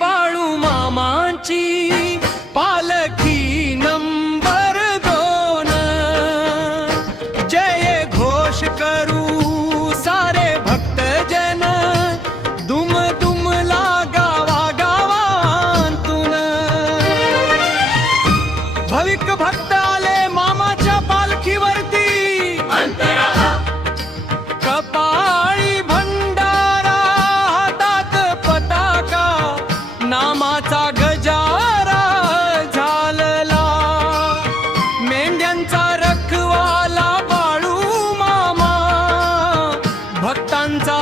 बाळू मामाची पालखी नंबर 2, जय घोष करू सारे भक्तजन, दुम दुमला गावागावांतून. भाविक भक्त आले मामाच्या पालखीवरती, कपाळी भंडारा, हातात पताका, नामाचा गजारा झालला. मेंढ्यांचा रखवाला बाळू मामा, भक्तांचा